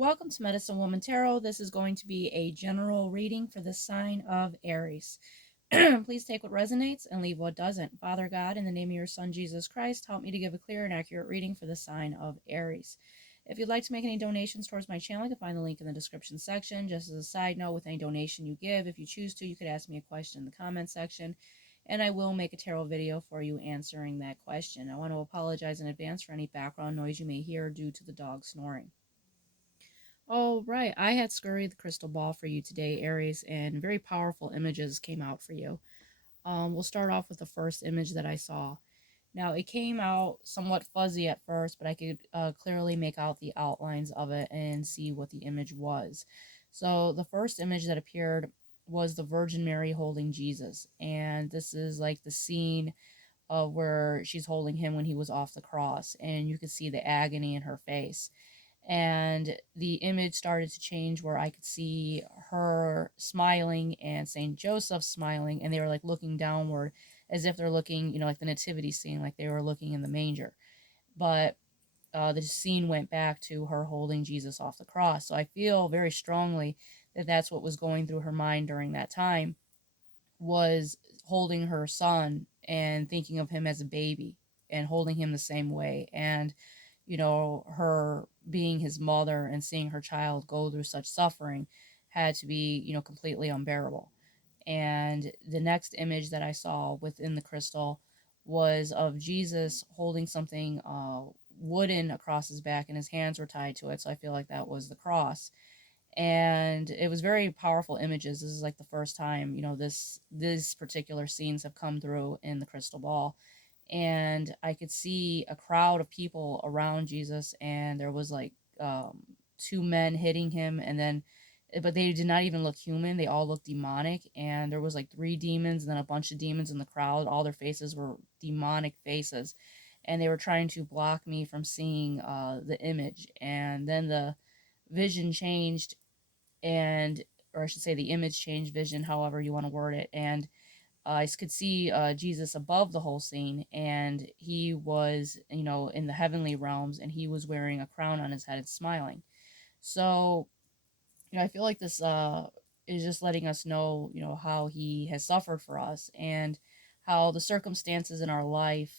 Welcome to Medicine Woman Tarot. This is going to be a general reading for the sign of Aries. Please take what resonates and leave what doesn't. Father God, in the name of your Son, Jesus Christ, help me to give a clear and accurate reading for the sign of Aries. If you'd like to make any donations towards my channel, you can find the link in the description section. Just as a side note, with any donation you give, if you choose to, you could ask me a question in the comment section, and I will make a tarot video for you answering that question. I want to apologize in advance for any background noise you may hear due to the dog snoring. Oh, right. I had scurried the crystal ball for you today, Aries, and very powerful images came out for you. We'll start off with the first image that I saw. Now, it came out somewhat fuzzy at first, but I could clearly make out the outlines of it and see what the image was. So, the first image that appeared was the Virgin Mary holding Jesus. And this is like the scene of where she's holding him when he was off the cross. And you could see the agony in her face, and the image started to change where I could see her smiling and Saint Joseph smiling, and they were like looking downward as if they're looking, like the nativity scene, like they were looking in the manger. But the scene went back to her holding Jesus off the cross. So I feel very strongly that that's what was going through her mind during that time, was holding her son and thinking of him as a baby and holding him the same way. And her being his mother and seeing her child go through such suffering had to be, completely unbearable. And the next image that I saw within the crystal was of Jesus holding something wooden across his back, and his hands were tied to it. So I feel like that was the cross. And it was very powerful images. This is like the first time, these particular scenes have come through in the crystal ball, and I could see a crowd of people around Jesus, and there was like two men hitting him, and then but they did not even look human. They all looked demonic, and there was like three demons and then a bunch of demons in the crowd. All their faces were demonic faces, and they were trying to block me from seeing the image. And then the vision changed, and or I should say the image changed, vision, however you want to word it, and I could see Jesus above the whole scene, and he was, in the heavenly realms, and he was wearing a crown on his head and smiling. So, I feel like this is just letting us know, how he has suffered for us, and how the circumstances in our life,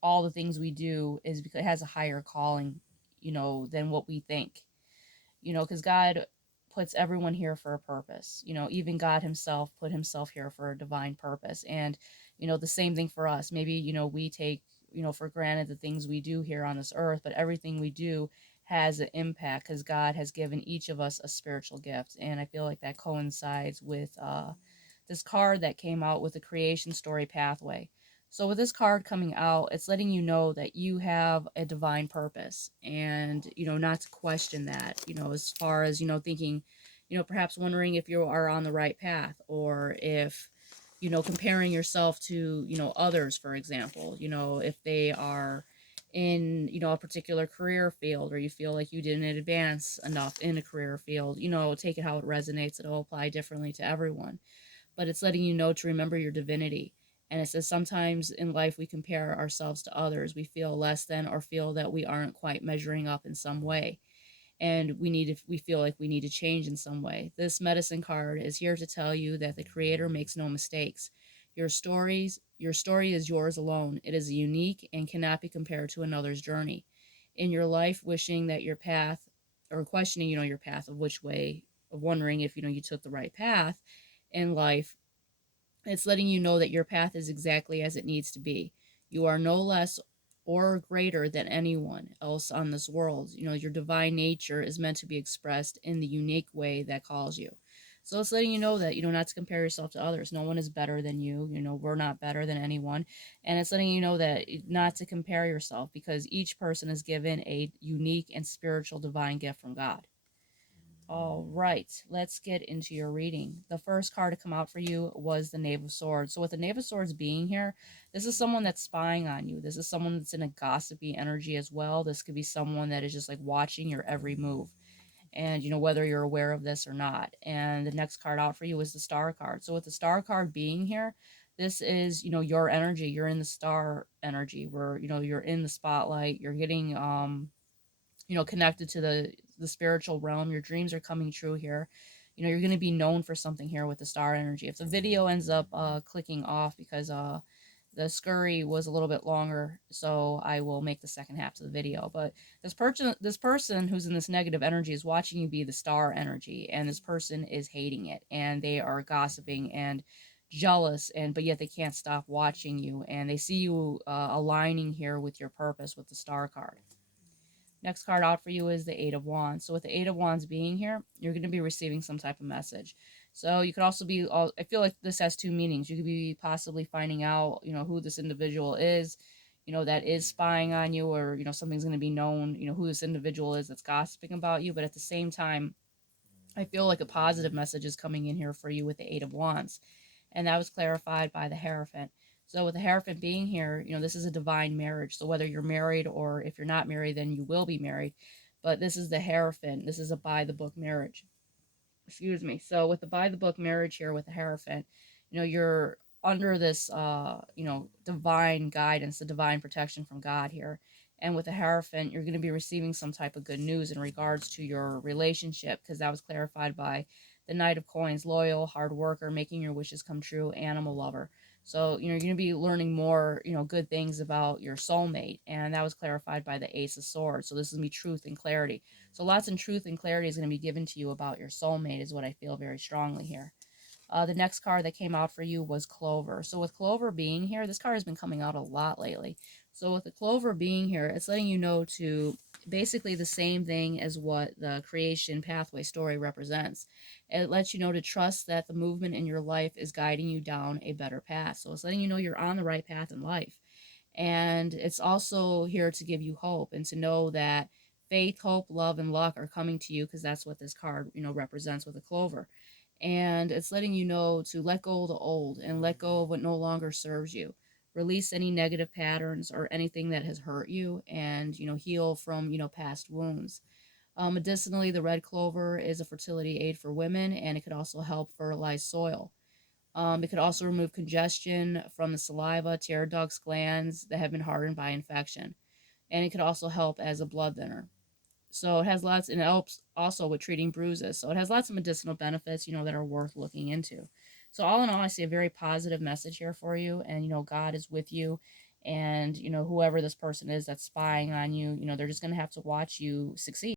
all the things we do is because it has a higher calling, than what we think, because God puts everyone here for a purpose. Even God himself put himself here for a divine purpose. And, the same thing for us. Maybe, we take, for granted the things we do here on this earth, but everything we do has an impact because God has given each of us a spiritual gift. And I feel like that coincides with this card that came out with the creation story pathway. So with this card coming out, it's letting you know that you have a divine purpose, and, not to question that, as far as, thinking, perhaps wondering if you are on the right path, or if, comparing yourself to, others, for example, if they are in, a particular career field, or you feel like you didn't advance enough in a career field, take it how it resonates. It'll apply differently to everyone, but it's letting you know to remember your divinity. And it says sometimes in life we compare ourselves to others. We feel less than, or feel that we aren't quite measuring up in some way. And we feel like we need to change in some way. This medicine card is here to tell you that the creator makes no mistakes. Your story is yours alone. It is unique and cannot be compared to another's journey. In your life, wishing that your path, or questioning, your path of which way, of wondering if, you took the right path in life, it's letting you know that your path is exactly as it needs to be. You are no less or greater than anyone else on this world. Your divine nature is meant to be expressed in the unique way that calls you. So it's letting you know that, not to compare yourself to others. No one is better than you. We're not better than anyone. And it's letting you know that not to compare yourself, because each person is given a unique and spiritual divine gift from God. All right, let's get into your reading. The first card to come out for you was the Knave of Swords. So with the Knave of Swords being here, this is someone that's spying on you. This is someone that's in a gossipy energy as well. This could be someone that is just like watching your every move, and whether you're aware of this or not. And the next card out for you is the Star card. So with the Star card being here, this is, your energy. You're in the star energy where, you're in the spotlight. You're getting connected to the spiritual realm. Your dreams are coming true here. You're going to be known for something here with the star energy. If the video ends up clicking off because the scurry was a little bit longer, so I will make the second half of the video. But this person who's in this negative energy is watching you be the star energy, and this person is hating it, and they are gossiping and jealous, and but yet they can't stop watching you, and they see you aligning here with your purpose with the star card. Next card out for you is the Eight of Wands. So with the Eight of Wands being here, you're going to be receiving some type of message. So you could also be, I feel like this has two meanings. You could be possibly finding out, who this individual is, that is spying on you, or, something's going to be known, who this individual is that's gossiping about you. But at the same time, I feel like a positive message is coming in here for you with the Eight of Wands. And that was clarified by the Hierophant. So with the Hierophant being here, this is a divine marriage. So whether you're married or if you're not married, then you will be married. But this is the Hierophant. This is a by-the-book marriage. Excuse me. So with the by-the-book marriage here with the Hierophant, you're under this, divine guidance, the divine protection from God here. And with the Hierophant, you're going to be receiving some type of good news in regards to your relationship, because that was clarified by the Knight of Coins: loyal, hard worker, making your wishes come true, animal lover. So, you're going to be learning more, good things about your soulmate. And that was clarified by the Ace of Swords. So this is going to be truth and clarity. So lots of truth and clarity is going to be given to you about your soulmate, is what I feel very strongly here. The next card that came out for you was Clover. So with Clover being here, this card has been coming out a lot lately. So with the Clover being here, it's letting you know to basically the same thing as what the creation pathway story represents. It lets you know to trust that the movement in your life is guiding you down a better path. So it's letting you know you're on the right path in life. And it's also here to give you hope and to know that faith, hope, love, and luck are coming to you, because that's what this card, represents with a clover. And it's letting you know to let go of the old and let go of what no longer serves you. Release any negative patterns or anything that has hurt you, and, heal from, past wounds. Medicinally, the red clover is a fertility aid for women, and it could also help fertilize soil. It could also remove congestion from the saliva, tear ducts, glands that have been hardened by infection. And it could also help as a blood thinner. So it has lots, and it helps also with treating bruises. So it has lots of medicinal benefits, that are worth looking into. So all in all, I see a very positive message here for you. And, God is with you. And, whoever this person is that's spying on you, they're just going to have to watch you succeed.